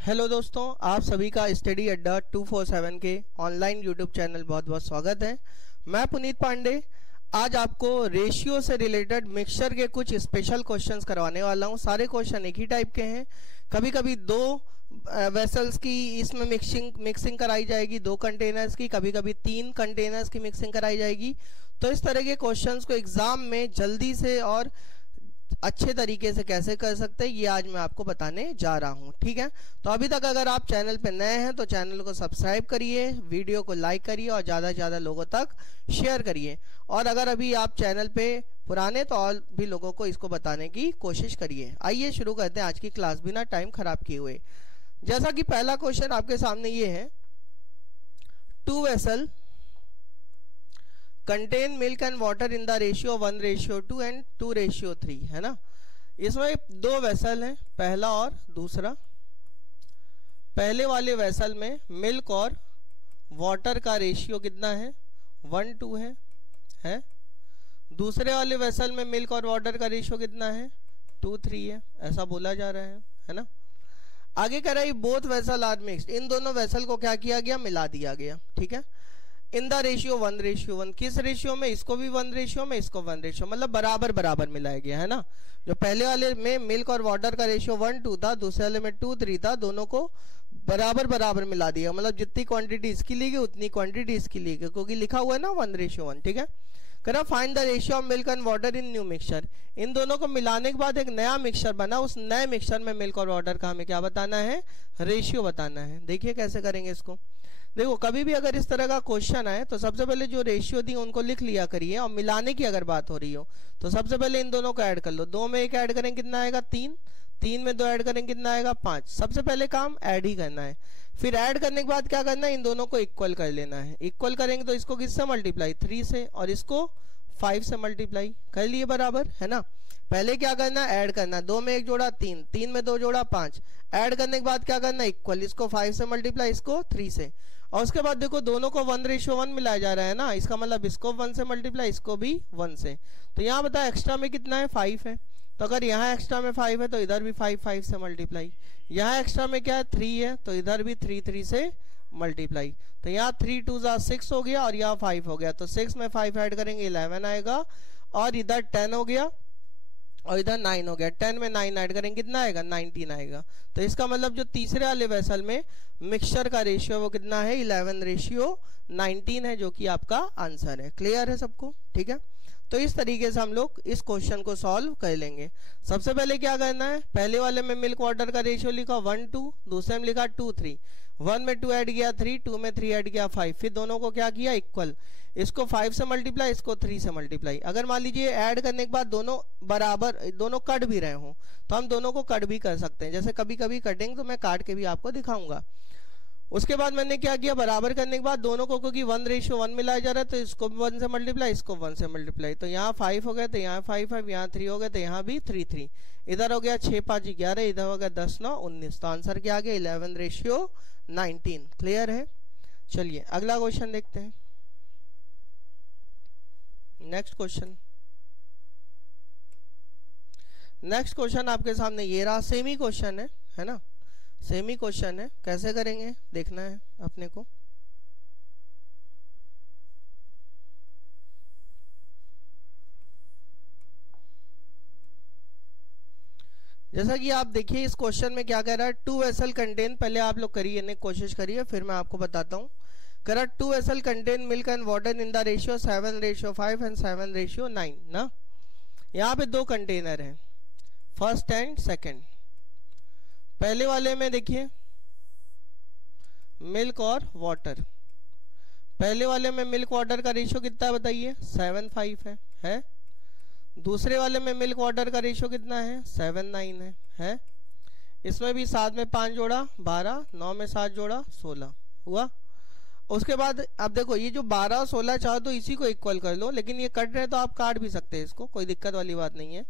Hello दोस्तों, आप सभी का स्टडी अड्डा 247 के ऑनलाइन यूट्यूब चैनल बहुत बहुत स्वागत है। मैं पुनीत पांडे आज आपको रेशियो से रिलेटेड मिक्सचर के कुछ स्पेशल क्वेश्चंस करवाने वाला हूं। सारे क्वेश्चन एक ही टाइप के हैं। कभी कभी दो वेसल्स की इसमें मिक्सिंग कराई जाएगी, दो कंटेनर्स की, कभी कभी तीन कंटेनर्स की मिक्सिंग कराई जाएगी। तो इस तरह के क्वेश्चंस को एग्जाम में जल्दी से और अच्छे तरीके से कैसे कर सकते हैं ये आज मैं आपको बताने जा रहा हूं। ठीक है, तो अभी तक अगर आप चैनल पे नए हैं तो चैनल को सब्सक्राइब करिए, वीडियो को लाइक करिए और ज़्यादा से ज़्यादा लोगों तक शेयर करिए। और अगर अभी आप चैनल पे पुराने तो और भी लोगों को इसको बताने की कोशिश करिए। आइए शुरू करते हैं आज की क्लास बिना टाइम खराब किए हुए। जैसा कि पहला क्वेश्चन आपके सामने ये है, two vessel contain milk and water in the ratio 1:2 and 2:3, है ना। इसमें दो वेसल हैं, पहला और दूसरा। पहले वाले वेसल में मिल्क और वाटर का रेशियो कितना है? 1:2 है। दूसरे वाले वेसल में मिल्क और वाटर का रेशियो कितना है? 2:3 है, ऐसा बोला जा रहा है ना। आगे कह रहा है बोथ वेसल आर मिक्स्ड, इन दोनों वेसल को क्या किया गया? मिला दिया गया। ठीक है, इन द रेशियो 1:1। किस रेशियो में? इसको भी 1 में, इसको 1, मतलब बराबर बराबर मिलाया गया, है ना। जो पहले वाले में मिल्क और वाटर का रेशियो 1:2 था, दूसरे वाले में 2:3 था, दोनों को बराबर बराबर मिला दिया। मतलब जितनी क्वांटिटी इसकी ली गई उतनी क्वांटिटी इसकी ली गई, क्योंकि लिखा हुआ है ना 1:1। ठीक है, करा find the ratio of milk and water in new mixture. इन दोनों को मिलाने के बाद एक नया मिक्सचर बना, उस नए मिक्सचर में मिल्क और वाटर का हमें क्या बताना है? रेशियो बताना है। देखिए कैसे करेंगे इसको। देखो, कभी भी अगर इस तरह का क्वेश्चन आए तो सबसे पहले जो रेशियो दी उनको लिख लिया करिए, और मिलाने की अगर बात हो रही हो तो सबसे पहले इन दोनों को ऐड कर लो। 2 में 1 ऐड करें कितना आएगा? 3। 3 में 2 ऐड करें कितना आएगा? 5। सबसे पहले काम ऐड ही करना है। फिर ऐड करने के बाद क्या करना है? इन दोनों को इक्वल कर लेना है। इक्वल करेंगे तो इसको किससे मल्टीप्लाई? 3 से, और इसको 5 से मल्टीप्लाई कर लिए, बराबर, है ना। पहले क्या करना है? ऐड करना। 2 में 1 जोड़ा 3, 3 में 2 जोड़ा 5। ऐड करने के बाद क्या करना है? इक्वल, इसको 5 से मल्टीप्लाई, इसको 3 से। और उसके बाद देखो दोनों को 1:1 मिलाया जा रहा है ना, इसका मतलब इसको 1 से मल्टीप्लाई, इसको भी 1 से। तो यहाँ बता एक्स्ट्रा में कितना है? 5 है। तो अगर यहाँ एक्स्ट्रा में 5 है तो इधर भी 5 से मल्टीप्लाई। यहाँ एक्स्ट्रा में क्या है? 3 है, तो इधर भी 3 से मल्टीप्लाई। तो यहाँ 3 2 6 हो गया और यहाँ 5 हो गया। तो 6 में 5 ऐड करेंगे 11 आएगा, और इधर 10 हो गया और इधर 9 हो गया। 10 में 9 ऐड करेंगे कितना आएगा? 19 आएगा। तो इसका मतलब जो तीसरे वाले वेसल में मिक्सचर का रेशियो वो कितना है? 11:19 है, जो कि आपका आंसर है। क्लियर है सबको? ठीक है, तो इस तरीके से हम लोग इस क्वेश्चन को सॉल्व कर लेंगे। सबसे पहले क्या करना है? पहले वाले में मिल्क वाटर का रेशियो लिखा 1:2, दूसरे में लिखा 2:3। 1 में 2 ऐड किया 3, 2 में 3 ऐड किया 5। फिर दोनों को क्या किया? इक्वल, इसको 5 से मल्टीप्लाई, इसको 3 से मल्टीप्लाई। अगर मान लीजिए ऐड करने के बाद दोनों बराबर, दोनों कट भी रहे हों तो हम दोनों को कट भी कर सकते हैं। जैसे कभी कभी कटेंगे तो मैं काट के भी आपको दिखाऊंगा। उसके बाद मैंने क्या किया? बराबर करने के बाद दोनों को, क्योंकि 1:1 मिलाया जा रहा है, तो इसको 1 से मल्टीप्लाई, इसको 1 से मल्टीप्लाई। तो यहाँ 5 हो गया तो यहाँ 5, यहाँ 3 हो गया तो यहाँ भी 3। इधर हो गया 6 5 11, इधर हो गया 10 9 19। तो आंसर क्या आ गया? 11:19। क्लियर है? चलिए अगला क्वेश्चन देखते हैं। नेक्स्ट क्वेश्चन आपके सामने ये रहा। सेमी क्वेश्चन है ना। सेमी क्वेश्चन है, कैसे करेंगे देखना है अपने को। जैसा कि आप देखिए इस क्वेश्चन में क्या कह रहा है? टू वेसल कंटेन, पहले आप लोग करिए, कोशिश करिए, फिर मैं आपको बताता हूँ। कह रहा two vessel contain milk and water in the ratio 7:5 and 7:9 ना। यहाँ पे दो कंटेनर हैं, फर्स्ट एंड सेकंड। पहले वाले में देखिए मिल्क और वाटर। पहले वाले में मिल्क वाटर का रेशियो कितना है बताइए? 7:5 है। दूसरे वाले में मिल्क वाटर का रेशियो कितना है? 7:9 है। इसमें भी 7 में 5 जोड़ा 12, 9 में 7 जोड़ा 16 हुआ। उसके बाद अब देखो ये जो 12 16 चाहो तो इसी को इक्वल कर लो, लेकिन ये कट रहे तो आप काट भी सकते हैं इसको, कोई दिक्कत वाली बात नहीं है।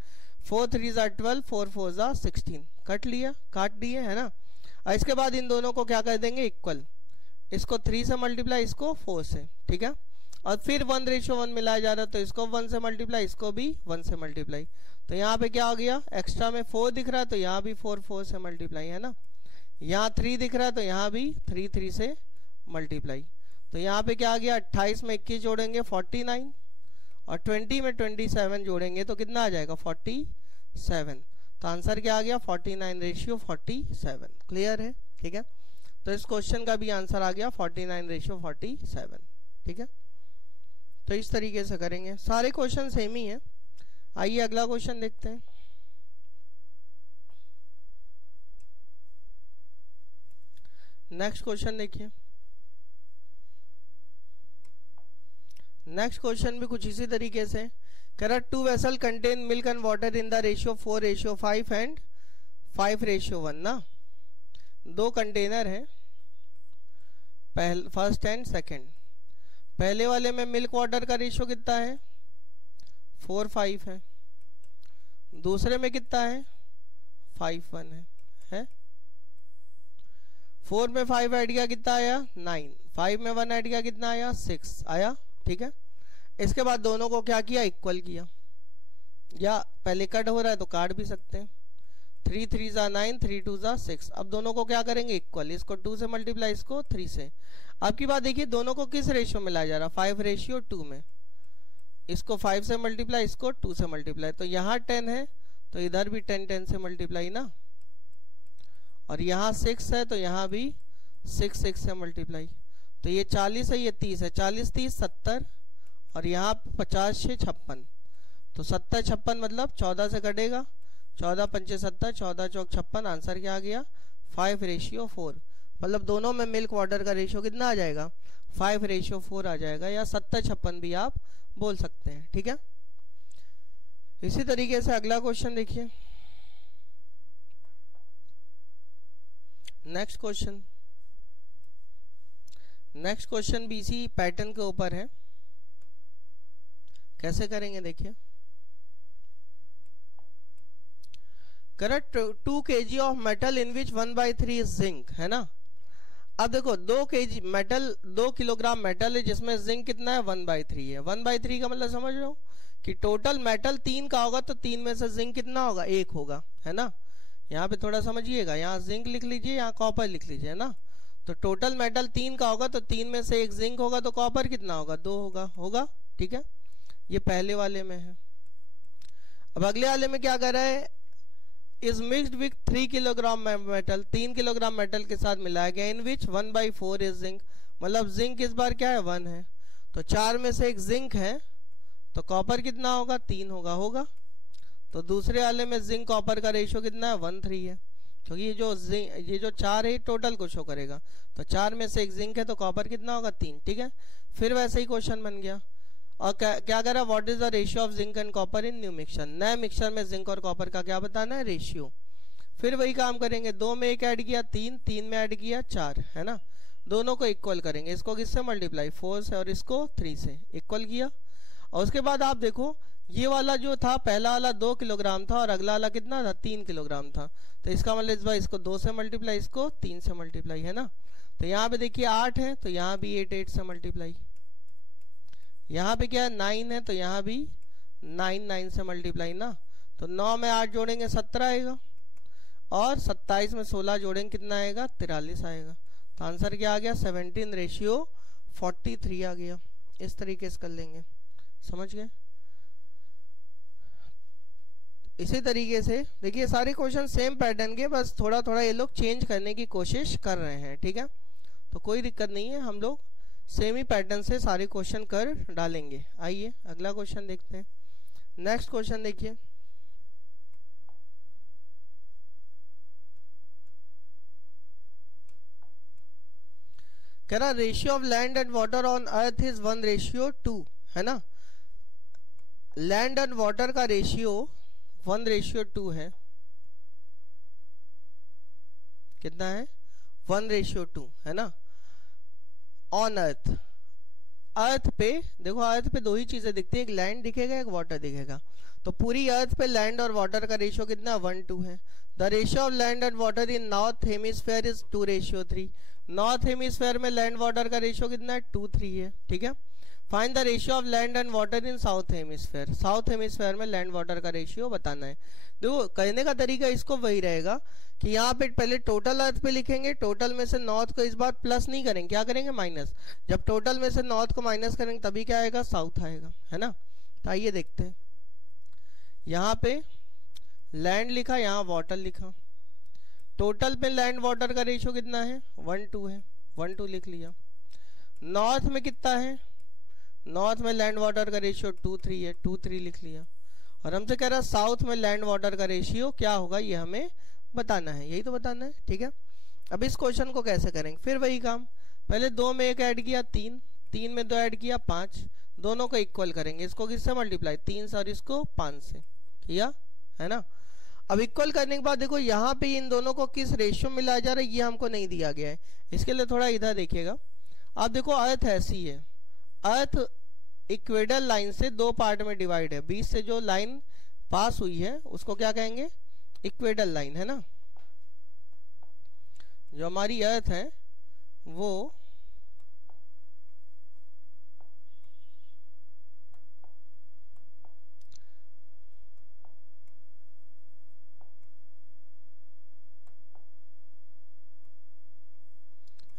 4 3 12, 4 4 16, काट दिए, है ना। और इसके बाद इन दोनों को क्या कर देंगे? इक्वल, इसको 3 से मल्टीप्लाई, इसको 4 से। ठीक है, और फिर 1:1 मिलाया जा रहा है तो इसको 1 से मल्टीप्लाई, इसको भी 1 से मल्टीप्लाई। तो यहाँ पे क्या हो गया? एक्स्ट्रा में 4 दिख रहा है तो यहाँ भी 4 4 से मल्टीप्लाई, है ना। यहाँ 3 दिख रहा है तो यहाँ भी 3 से मल्टीप्लाई। तो यहाँ पे क्या आ गया, 28 में 21 जोड़ेंगे 49, और 20 में 27 जोड़ेंगे तो कितना आ जाएगा 47। तो आंसर क्या आ गया 49:47। क्लियर है? ठीक है, तो इस क्वेश्चन का भी आंसर आ गया 49:47। ठीक है, तो इस तरीके से करेंगे, सारे क्वेश्चन सेम ही है। आइए अगला क्वेश्चन देखते हैं। नेक्स्ट क्वेश्चन देखिए। नेक्स्ट क्वेश्चन भी कुछ इसी तरीके से कह रहा, 2 vessel contain milk and water in the ratio 4:5 and 5:1 ना। 2 कंटेनर हैं, फर्स्ट एंड सेकंड। पहले वाले में मिल्क वाटर का रेशियो कितना है 4:5 है, दूसरे में कितना है 5:1 है? 4 में 5 ऐड किया कितना आया 9, 5 में 1 ऐड किया कितना आया 6 आया। ठीक है, इसके बाद दोनों को क्या किया, इक्वल किया, या पहले कट हो रहा है तो काट भी सकते हैं। 3 3 जा 9, 3 2 जा 6। अब दोनों को क्या करेंगे, इक्वल, इसको 2 से मल्टीप्लाई, इसको 3 से। अब की बात देखिए, दोनों को किस रेशियो में लाया जा रहा, 5:2 में। इसको 5 से मल्टीप्लाई, इसको 2 से मल्टीप्लाई। तो यहाँ 10 है तो इधर भी 10 10 से मल्टीप्लाई ना, और यहाँ 6 है तो यहाँ भी 6 6 से मल्टीप्लाई। तो ये 40 है, ये 30 है, 40 30 70, और यहाँ 50 से 56। तो 70 56 मतलब 14 से कटेगा, 14 पंचे 70, 14 चौक 56। आंसर क्या आ गया 5:4। मतलब दोनों में मिल्क वाटर का रेशियो कितना आ जाएगा 5:4 आ जाएगा, या 70 56 भी आप बोल सकते हैं। ठीक है, इसी तरीके से अगला क्वेश्चन देखिए। नेक्स्ट क्वेश्चन भी इसी पैटर्न के ऊपर है। कैसे करेंगे देखिए। Correct, 2 kg of metal in which 1/3 is zinc, है ना। अब देखो 2 kg मेटल, 2 किलोग्राम मेटल है जिसमें जिंक कितना है 1/3 है। 1/3 का मतलब समझ रहे हो कि टोटल मेटल 3 का होगा तो 3 में से जिंक कितना होगा 1 होगा, है ना। यहाँ पे थोड़ा समझिएगा, यहाँ जिंक लिख लीजिए, यहाँ कॉपर लिख लीजिए ना। तो टोटल मेटल 3 का होगा तो 3 में से 1 जिंक होगा, तो कॉपर कितना होगा 2 होगा। ठीक है, ये पहले वाले में है। अब अगले वाले में क्या कर रहा है, is mixed with 3 kilogram metal, 3 kilogram metal के साथ मिलाया गया, इन विच 1/4 इज जिंक। मतलब जिंक इस बार क्या है 1 है, तो 4 में से 1 जिंक है, तो कॉपर कितना होगा 3 होगा। तो दूसरे वाले में जिंक कॉपर का रेशियो कितना है 1:3 है, क्योंकि ये जो 4 है टोटल को शो करेगा। तो 4 में से 1 जिंक है तो कॉपर कितना होगा 3। ठीक है, फिर वैसे ही क्वेश्चन बन गया। और क्या करा, what is the ratio of zinc and copper in new mixture. नए मिक्सचर में जिंक और कॉपर का क्या बताना है रेशियो। फिर वही काम करेंगे, 2 में 1 ऐड किया 3, 3 में ऐड किया 4, है ना। दोनों को इक्वल करेंगे, इसको किससे मल्टीप्लाई 4 से, और इसको 3 से इक्वल किया। और उसके बाद आप देखो, ये वाला जो था पहला वाला 2 किलोग्राम था, और अगला वाला कितना था 3 किलोग्राम था। तो इसका मतलब इस बार इसको 2 से मल्टीप्लाई, इसको 3 से मल्टीप्लाई, है ना। तो यहाँ पे देखिए 8 है तो यहाँ भी 8 से मल्टीप्लाई। यहाँ पे क्या है 9 है तो यहाँ भी 9 से मल्टीप्लाई ना। तो 9 में 8 जोड़ेंगे 17 आएगा, और 27 में 16 जोड़ेंगे कितना आएगा 43 आएगा। तो आंसर क्या आ गया 17:43 आ गया। इस तरीके से कर लेंगे, समझ गए। इसी तरीके से देखिए सारे क्वेश्चन सेम पैटर्न के, बस थोड़ा थोड़ा ये लोग चेंज करने की कोशिश कर रहे हैं। ठीक है, तो कोई दिक्कत नहीं है, हम लोग सेम ही पैटर्न से सारे क्वेश्चन कर डालेंगे। आइए अगला क्वेश्चन देखते हैं। नेक्स्ट क्वेश्चन देखिए। कह रहा ratio of land and water on earth is 1:2, है ना। लैंड एंड वाटर का रेशियो 1:2 है। कितना है 1:2, है ना। ऑन अर्थ, अर्थ पे देखो, अर्थ पे 2 ही चीजें दिखती है, एक लैंड दिखेगा एक वाटर दिखेगा। तो पूरी अर्थ पे लैंड और वाटर का रेशियो कितना 1:2 है। The ratio of land and water in north hemisphere is 2:3। North hemisphere में लैंड वाटर का रेशियो कितना है 2:3 है। ठीक है, find the ratio of land and water in south hemisphere. South hemisphere में लैंड वाटर का रेशियो बताना है। देखो कहने का तरीका इसको वही रहेगा कि यहाँ पे पहले टोटल अर्थ पे लिखेंगे, टोटल में से नॉर्थ को इस बार प्लस नहीं करेंगे, क्या करेंगे माइनस। जब टोटल में से नॉर्थ को माइनस करेंगे तभी क्या आएगा, साउथ आएगा, है ना। तो आइए देखते हैं, यहाँ पे लैंड लिखा, यहाँ वाटर लिखा। टोटल पे लैंड वाटर का रेशियो कितना है, 1:2 है, 1:2 लिख लिया। नॉर्थ में कितना है, नॉर्थ में लैंड वाटर का रेशियो 2:3 है, 2:3 लिख लिया। और हमसे कह रहा है साउथ में लैंड वाटर का रेशियो क्या होगा, ये हमें बताना है, यही तो बताना है, ठीक है। अब इस क्वेश्चन को कैसे करेंगे, फिर वही काम, पहले 2 में 1 ऐड किया 3, 3 में 2 ऐड किया 5, दोनों को इक्वल करेंगे। इसको किससे मल्टीप्लाई, 3 से, और इसको 5 से किया, है ना। अब इक्वल करने के बाद देखो यहाँ पे इन दोनों को किस रेशियो में लाया जा रहा है, ये हमको नहीं दिया गया है। इसके लिए थोड़ा इधर देखिएगा। अब देखो अर्थ ऐसी है, अर्थ इक्वेडल लाइन से 2 पार्ट में डिवाइड है, बीच से जो लाइन पास हुई है उसको क्या कहेंगे, इक्वेडल लाइन, है ना। जो हमारी अर्थ है वो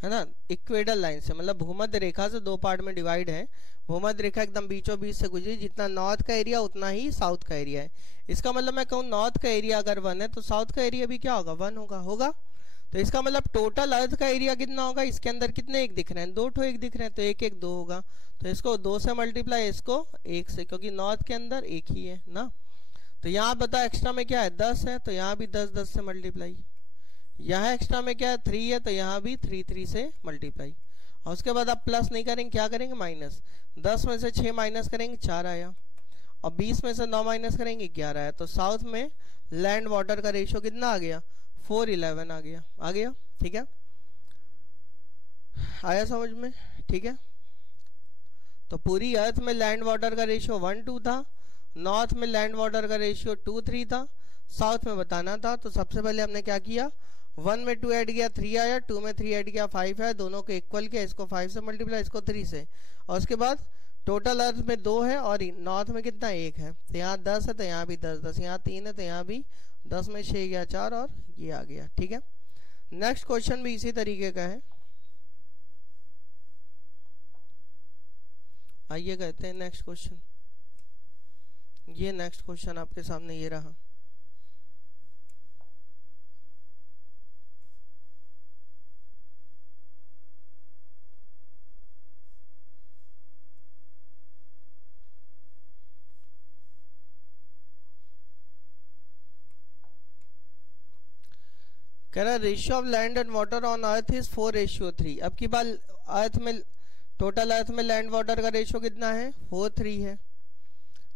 है ना, इक्वेडल लाइन से मतलब भूमध्य रेखा से 2 पार्ट में डिवाइड है। भूमध्य रेखा एकदम बीचों बीच से गुजरी, जितना नॉर्थ का एरिया उतना ही साउथ का एरिया है। इसका मतलब मैं कहूँ नॉर्थ का एरिया अगर 1 है तो साउथ का एरिया भी क्या होगा, 1 होगा। तो इसका मतलब टोटल अर्थ का एरिया कितना होगा, इसके अंदर कितने एक दिख रहे हैं, 2 ठो एक दिख रहे हैं, तो 1 1 2 होगा। तो इसको 2 से मल्टीप्लाई, इसको 1 से, क्योंकि नॉर्थ के अंदर 1 ही है ना। तो यहाँ बताओ एक्स्ट्रा में क्या है, 10 है, तो यहाँ भी 10 10 से मल्टीप्लाई। यहाँ एक्स्ट्रा में क्या है, 3 है, तो यहाँ भी 3 3 से मल्टीप्लाई। और उसके बाद आप प्लस नहीं करेंगे, क्या करेंगे, माइनस। 10 में से 6 माइनस करेंगे, 4 आया। और 20 में से 9 माइनस करेंगे, 11 आया। तो साउथ में लैंड वाटर का रेशियो कितना आ गया, 4:11 आ गया, ठीक है, आया समझ में, ठीक है। तो पूरी अर्थ में लैंड वाटर का रेशियो 1:2 था, नॉर्थ में लैंड वाटर का रेशियो 2:3 था, साउथ में बताना था। तो सबसे पहले हमने क्या किया, 1 में 2 ऐड किया 3 आया, 2 में 3 ऐड किया 5 है, दोनों को इक्वल किया, इसको 5 से मल्टीप्लाई, इसको 3 से। और उसके बाद टोटल अर्थ में 2 है और नॉर्थ में कितना 1 है, तो यहाँ 10 है, तो यहाँ भी 10 10, यहाँ 3 है, तो यहाँ भी 10 में 6 गया 4 और ये आ गया, ठीक है। नेक्स्ट क्वेश्चन भी इसी तरीके का है, आइए कहते हैं नेक्स्ट क्वेश्चन। ये नेक्स्ट क्वेश्चन आपके सामने ये रहा। कह रहा ratio of land and water on earth is 4:3। अब की बात अर्थ में, टोटल अर्थ में लैंड वाटर का रेशियो कितना है, 4:3 है।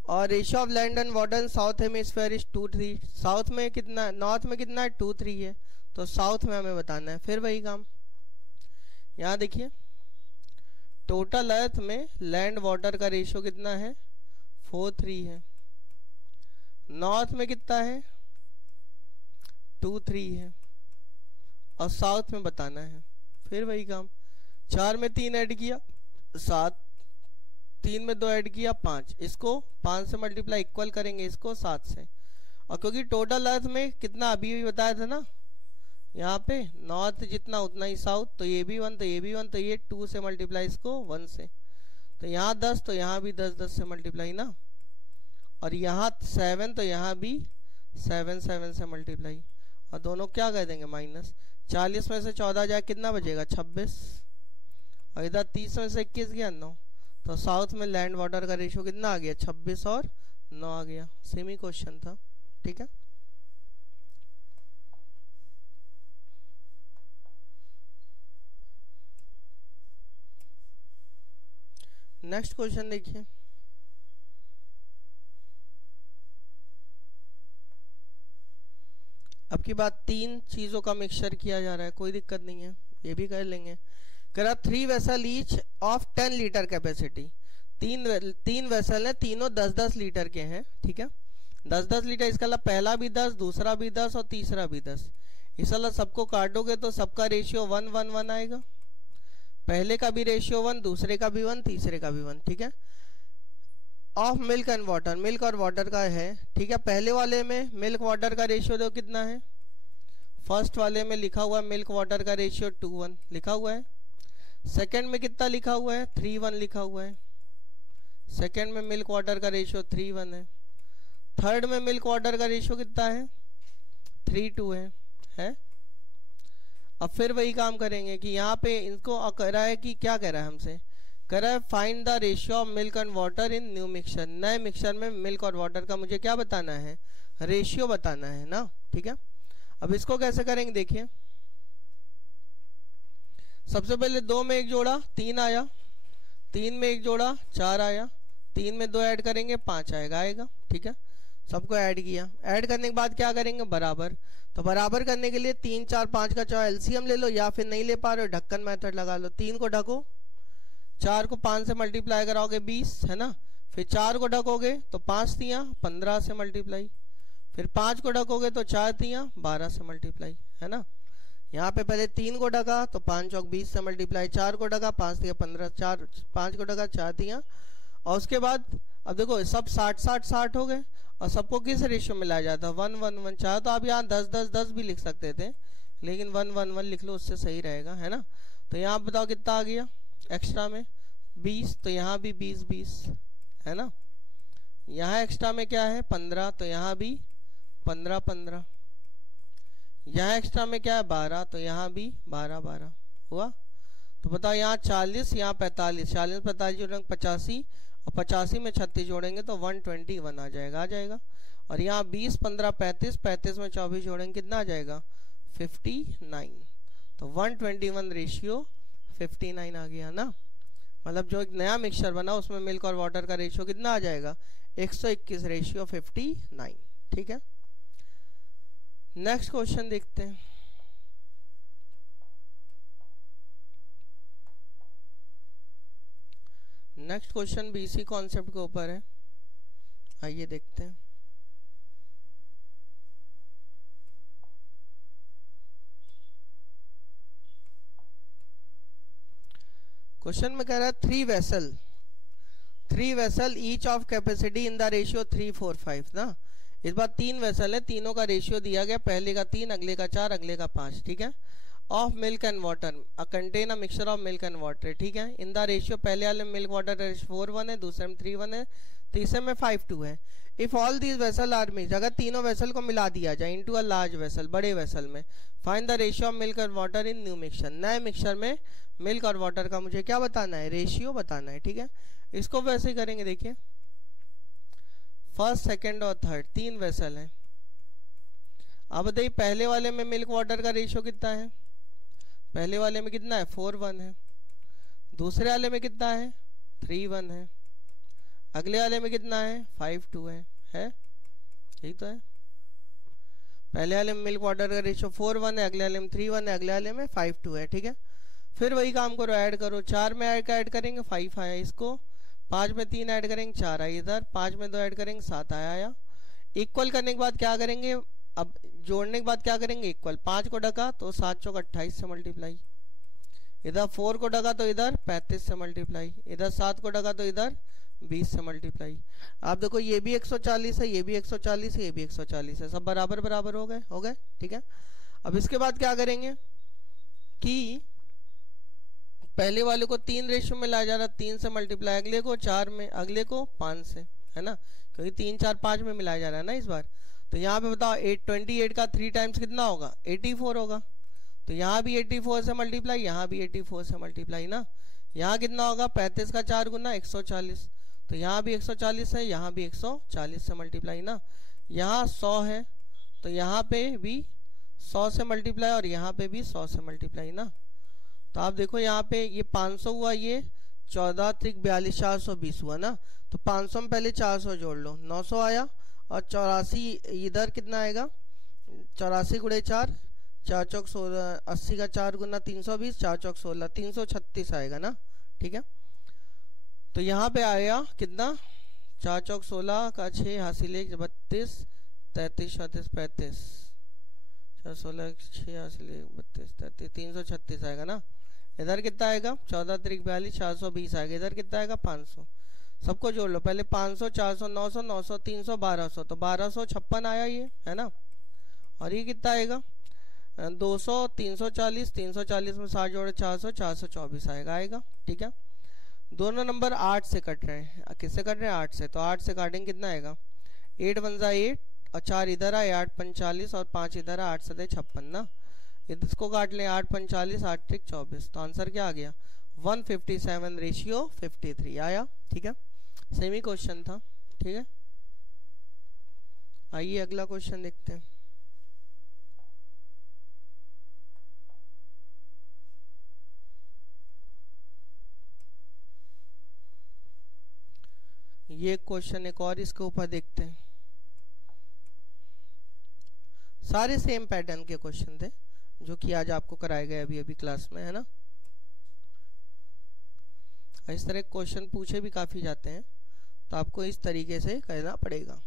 और ratio of land and water in south hemisphere is 2:3। South में कितना, नॉर्थ में कितना है, 2:3 है। तो साउथ में हमें बताना है, फिर वही काम। यहाँ देखिए टोटल अर्थ में लैंड वाटर का रेशियो कितना है, 4:3 है। नॉर्थ में कितना है, 2:3 है। और साउथ में बताना है, फिर वही काम। 4 में 3 ऐड किया 7, 3 में 2 ऐड किया 5, इसको 5 से मल्टीप्लाई, इक्वल करेंगे इसको 7 से। और क्योंकि टोटल अर्थ में कितना अभी भी बताया था ना, यहाँ पे नॉर्थ जितना उतना ही साउथ, तो ये भी 1, तो ये भी 1, तो ये 2 से मल्टीप्लाई, इसको 1 से। तो यहाँ 10, तो यहाँ भी 10 10 से मल्टीप्लाई ना। और यहाँ 7, तो यहाँ भी 7 7 से मल्टीप्लाई। और दोनों क्या कह देंगे, माइनस। 40 में से 14 जाए कितना बचेगा, 26। और इधर 30 में से 21 गया 9। तो साउथ में लैंड वाटर का रेशियो कितना आ गया, 26 और 9 आ गया। सेम ही क्वेश्चन था, ठीक है। नेक्स्ट क्वेश्चन देखिए। अब की बात 3 चीजों का मिक्सचर किया जा रहा है, कोई दिक्कत नहीं है, ये भी कर लेंगे। करा 3 vessel each of 10 litre capacity. तीन वेसल है, तीनों 10-10 लीटर के हैं, ठीक है। 10-10 लीटर, इसका मतलब पहला भी 10, दूसरा भी 10 और तीसरा भी 10। इस वाला सबको काटोगे तो सबका रेशियो 1:1:1 आएगा। पहले का भी रेशियो 1, दूसरे का भी 1, तीसरे का भी 1, ठीक है। Of milk and water, milk और वाटर का है, ठीक है। पहले वाले में मिल्क वाटर का रेशियो दो कितना है, फर्स्ट वाले में लिखा हुआ है मिल्क वाटर का रेशियो 2:1 लिखा हुआ है। सेकंड में कितना लिखा हुआ है, 3:1 लिखा हुआ है। सेकंड में मिल्क वाटर का रेशियो 3:1 है। थर्ड में मिल्क वाटर का रेशियो कितना है, 3:2 है। अब फिर वही काम करेंगे कि यहाँ पे इनको कह रहा है कि क्या कह रहा है हमसे, कह रहा है find the ratio of milk and water in new mixture. नए मिक्सचर में मिल्क और वाटर का मुझे क्या बताना है, रेशियो बताना है ना, ठीक है। अब इसको कैसे करेंगे देखिए, सबसे पहले 2 में 1 जोड़ा 3 आया, 3 में 1 जोड़ा 4 आया, 3 में 2 ऐड करेंगे 5 आएगा, ठीक है। सबको ऐड किया, ऐड करने के बाद क्या करेंगे, बराबर। तो बराबर करने के लिए 3, 4, 5 का चाहे एलसीएम ले लो या फिर नहीं ले पा रहे हो ढक्कन मेथड लगा लो। 3 को ढको, 4 को 5 से मल्टीप्लाई कराओगे 20 है ना, फिर 4 को ढकोगे तो 5 तियाँ 15 से मल्टीप्लाई, फिर 5 को ढकोगे तो 4 तियाँ 12 से मल्टीप्लाई है ना। यहाँ पे पहले 3 को ढका तो 5 चौक 20 से मल्टीप्लाई, 4 को ढका 5 तियाँ 15, 4 5 को ढका 4 तियाँ, और उसके बाद अब देखो सब 60-60-60 हो गए, और सबको किस रेशियो में लाया जाता है, 1-1-1। चाहे तो आप यहाँ 10-10-10 भी लिख सकते थे, लेकिन 1-1-1 लिख लो, उससे सही रहेगा है ना। तो यहाँ बताओ कितना आ गया एक्स्ट्रा में 20, तो यहाँ भी 20-20 है ना। यहाँ एक्स्ट्रा में क्या है 15, तो यहाँ भी 15-15। यहाँ एक्स्ट्रा में क्या है 12, तो यहाँ भी 12-12 हुआ। तो बताओ यहाँ 40, यहाँ 45, 40-45 जोड़ेंगे 85, और 85 में 36 जोड़ेंगे तो 121 आ जाएगा। और यहाँ 20, 15, 35, 35 में 24 जोड़ेंगे कितना आ जाएगा 59। तो 121 रेशियो 59 आ गया ना। मतलब जो एक नया मिक्सचर बना उसमें मिल्क और वाटर का रेशियो कितना आ जाएगा 121 रेशियो 59, ठीक है। नेक्स्ट क्वेश्चन देखते हैं। नेक्स्ट क्वेश्चन भी इसी कॉन्सेप्ट के ऊपर है, आइए देखते हैं। क्वेश्चन में कह रहा है 3 vessel each of capacity in the ratio 3-4-5 ना। इस बार 3 वेसल है, तीनों का रेशियो दिया गया, पहले का 3, अगले का 4, अगले का 5, ठीक है। Of milk and water, contain a mixture of milk and water, ठीक है। इन द रेशियो, पहले वाले मिल्क वाटर रेशियो 4:1 है, दूसरे में 3:1 है, तीसरे में 5:2 है। If all these vessel are mix, अगर तीनों वेसल को मिला दिया जाए इनटू अ लार्ज वेसल, बड़े वेसल में, find the ratio of milk and water in new mixture. नए मिक्सचर में मिल्क और वाटर का मुझे क्या बताना है, रेशियो बताना है, ठीक है। इसको वैसे ही करेंगे, देखिए फर्स्ट, सेकंड और थर्ड 3 वेसल हैं। अब बताइए पहले वाले में मिल्क वाटर का रेशियो कितना है, पहले वाले में कितना है 4:1 है, दूसरे वाले में कितना है 3:1 है, अगले वाले में कितना है 5:2 है यही तो है। पहले वाले में मिल्क वाटर का रेशियो 4:1 है, अगले वाले में 3:1 है, अगले वाले में 5:2 है, ठीक है। फिर वही काम करो, ऐड करो, 4 में ऐड करेंगे 5 आया इसको, 5 में 3 ऐड करेंगे 4 आया इधर, 5 में 2 ऐड करेंगे 7 आया। इक्वल करने के बाद क्या करेंगे, अब जोड़ने के बाद क्या करेंगे इक्वल, 5 को ढका तो 7 चौक 28 से मल्टीप्लाई, इधर 4 को ढका तो इधर 35 से मल्टीप्लाई, इधर 7 को ढका तो इधर 20 से मल्टीप्लाई। आप देखो ये भी 140 है, ये भी 140 है, ये भी 140 है, सब बराबर बराबर हो गए, ठीक है। अब इसके बाद क्या करेंगे कि पहले वाले को 3 रेशियो में लाया जा रहा, 3 से मल्टीप्लाई, अगले को 4 में, अगले को 5 से, है ना, क्योंकि 3, 4, 5 में मिलाया जा रहा है ना इस बार। तो यहाँ पे बताओ 28 का 3 टाइम्स कितना होगा 84 होगा, तो यहाँ भी 84 से मल्टीप्लाई, यहाँ भी 84 से मल्टीप्लाई ना। यहाँ कितना होगा 35 का 4 गुना 140, तो यहाँ भी 140 है, यहाँ भी 140 से मल्टीप्लाई ना। यहाँ 100 है तो यहाँ पे भी 100 से मल्टीप्लाई, और यहाँ पे भी 100 से मल्टीप्लाई ना। तो आप देखो यहाँ पे ये 500 हुआ, ये 14 त्रिक 42 420 हुआ ना। तो 500 में पहले 400 जोड़ लो, 900 आया, और 84 इधर कितना आएगा 84 गुणे 4, 4 चौक 16, 80 का 4 गुना 320, 4 चौक 16, 336 आएगा ना, ठीक है। तो यहाँ पे आया कितना 4 चौक 16 का 6 हासिल 1 32 33 37 35, 4 16 6 हासिल 1 32 33 336 आएगा ना। इधर कितना आएगा 14 त्रिक 42 420 आएगा, इधर कितना आएगा 500। सबको जोड़ लो पहले, 500 400 900 900 300 1200, तो 1256 आया ये, है ना। और ये कितना आएगा 200 340 340 में 7 जोड़े 400 424 आएगा। ठीक है, दोनों नंबर 8 से कट रहे हैं। किससे कट रहे हैं 8 से, तो 8 से काटेंगे कितना आएगा 8 1 8 और 4 इधर आए 8 45 और 5 इधर है 8 7 56 ना। इसको काट लें 8 45 8 त्रिक 24, तो आंसर क्या आ गया 157:53 आया। ठीक है, सेमी क्वेश्चन था। ठीक है, आइए अगला क्वेश्चन देखते हैं। ये क्वेश्चन एक और इसके ऊपर देखते हैं। सारे सेम पैटर्न के क्वेश्चन थे जो कि आज आपको कराए गए अभी क्लास में, है ना। इस तरह क्वेश्चन पूछे भी काफी जाते हैं, तो आपको इस तरीके से करना पड़ेगा।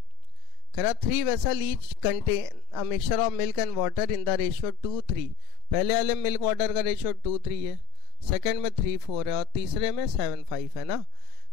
करा 3 vessel each contain a mixture of milk and water in the ratio 2:3। पहले वाले मिल्क वाटर का रेशियो 2:3 है, सेकंड में 3:4 है और तीसरे में 7:5 है ना।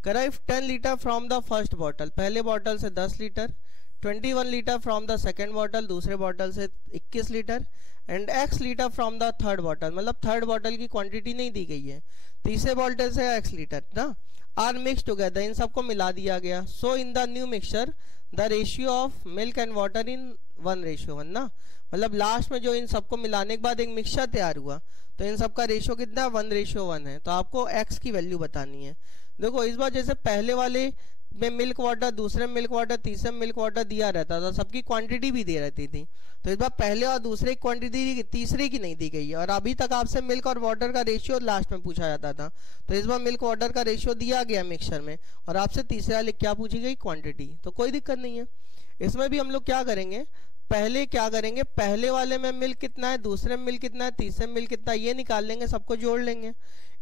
करा if 10 litre from the first bottle, पहले बॉटल से 10 litre, 21 litre from the second bottle, दूसरे बॉटल से 21 litre, and x litre from the third bottle, मतलब थर्ड बॉटल की क्वांटिटी नहीं दी गई है, तीसरे बॉटल से x लीटर ना, आर मिक्स टुगेदर, इन सबको मिला दिया गया। So in the new mixture the ratio of milk and water in 1:1 ना, मतलब लास्ट में जो इन सबको मिलाने के बाद एक मिक्सचर तैयार हुआ, तो इन सबका रेशियो कितना 1:1 है। तो आपको x की वैल्यू बतानी है। देखो इस बार जैसे पहले वाले में मिल्क वाटर, दूसरे में मिल्क वाटर, तीसरे में मिल्क वाटर दिया रहता था, सबकी क्वांटिटी भी दे रहती थी, तो इस बार पहले और दूसरे की क्वांटिटी तीसरे की नहीं दी गई है। और अभी तक आपसे मिल्क और वाटर का रेशियो लास्ट में पूछा जाता था, तो इस बार मिल्क वाटर का रेशियो दिया गया मिक्सचर में, और आपसे तीसरे वाले क्या पूछी गई क्वांटिटी, तो कोई दिक्कत नहीं है। इसमें भी हम लोग क्या करेंगे, पहले क्या करेंगे, पहले वाले में मिल्क कितना है, दूसरे में मिल्क कितना है, तीसरे में मिल्क कितना है, ये निकाल लेंगे, सबको जोड़ लेंगे।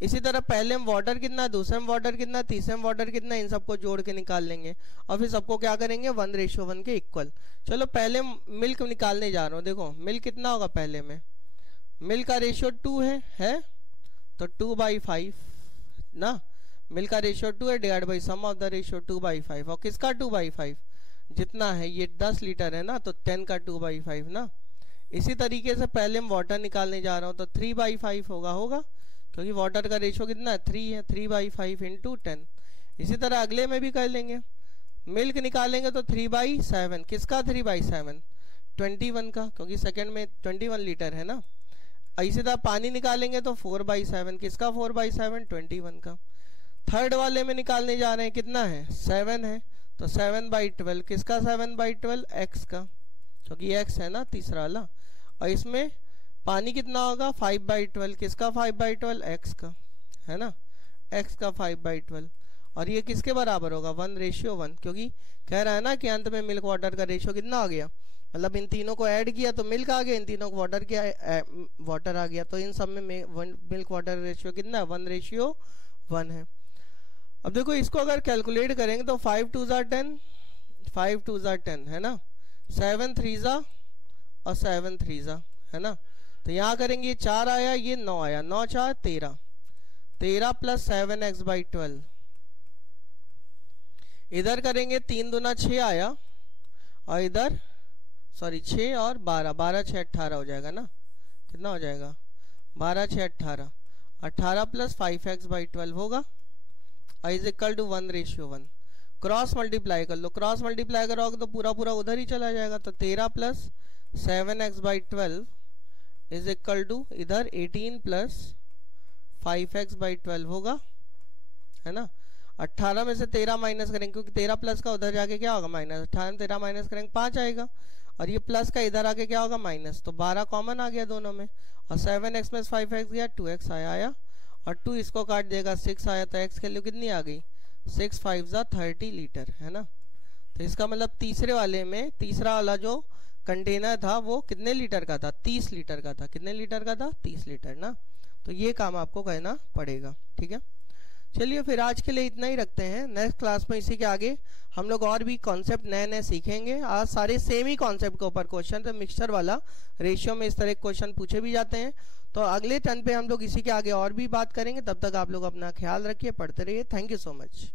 इसी तरह पहले में वाटर कितना है, दूसरे में वाटर कितना है, तीसरे में वाटर कितना है, इन सबको जोड़ के निकाल लेंगे और फिर सबको क्या करेंगे 1:1 के इक्वल। चलो पहले मिल्क निकालने जा रहा हूँ। देखो मिल्क कितना होगा, पहले में मिल्क का रेशियो 2 है तो 2/5 ना, मिल्क का रेशियो 2 है, divide by sum of the ratio 2/5, और किसका 2/5 जितना है ये 10 लीटर है ना, तो 10 का 2/5 ना। इसी तरीके से पहले मैं वाटर निकालने जा रहा हूँ, तो 3/5 होगा क्योंकि वाटर का रेशियो कितना है 3 है, 3/5 इंटू 10। इसी तरह अगले में भी कर लेंगे, मिल्क निकालेंगे तो 3/7, किसका 3/7 21 का, क्योंकि सेकंड में 21 लीटर है ना। इसी तरह पानी निकालेंगे तो 4/7, किसका 4/7 21 का। थर्ड वाले में निकालने जा रहे हैं, कितना है 7 है, तो 7/12, किसका 7/12 x का, क्योंकि x है ना तीसरा वाला। और इसमें पानी कितना होगा 5/12, किसका 5/12 x का, है ना, x का 5/12। और ये किसके बराबर होगा 1:1, क्योंकि कह रहा है ना कि अंत में मिल्क वाटर का रेशियो कितना आ गया, मतलब इन तीनों को ऐड किया तो मिल्क आ गया, इन तीनों को वाटर किया वाटर आ गया, तो इन सब में मिल्क वाटर रेशियो कितना है 1:1 है। अब देखो इसको अगर कैलकुलेट करेंगे तो 5 2 ज़ा 10, 5 2 ज़ा 10 है ना, 7 3 ज़ा और 7 3 ज़ा है ना। तो यहाँ करेंगे ये 4 आया, ये 9 आया, 9 4 13, 13 प्लस 7x/12। इधर करेंगे 3 दूना 6 आया, और इधर सॉरी 6 और 12, 12 6 18 हो जाएगा ना, कितना हो जाएगा 12 6 18, 18 प्लस 5x/12 होगा, is equal to 1:1। Cross multiply कर लो, क्रॉस मल्टीप्लाई करोगे तो पूरा पूरा उधर ही चला जाएगा, तो 13 plus 7x/12 is equal to इधर 18 प्लस 5x/12 होगा, है ना। 18 में से 13 माइनस करेंगे, क्योंकि 13 प्लस का उधर जाके क्या होगा माइनस, 18 में 13 माइनस करेंगे 5 आएगा, और ये प्लस का इधर आके क्या होगा माइनस, तो 12 कॉमन आ गया दोनों में, और 7x में 5x गया 2x आया, और 2 इसको काट देगा 6 आया, तो x की वैल्यू कितनी आ गई 6 5 ज़ा 30 लीटर, है ना। तो इसका मतलब तीसरे वाले में तीसरा वाला जो कंटेनर था वो कितने लीटर का था 30 लीटर का था, कितने लीटर का था 30 लीटर ना। तो ये काम आपको करना पड़ेगा, ठीक है। चलिए फिर आज के लिए इतना ही रखते हैं, नेक्स्ट क्लास में इसी के आगे हम लोग और भी कॉन्सेप्ट नए नए सीखेंगे। आज सारे सेम ही कॉन्सेप्ट के ऊपर क्वेश्चन, तो मिक्सचर वाला रेशियो में इस तरह क्वेश्चन पूछे भी जाते हैं, तो अगले टर्न पे हम लोग इसी के आगे और भी बात करेंगे। तब तक आप लोग अपना ख्याल रखिए, पढ़ते रहिए। Thank you so much.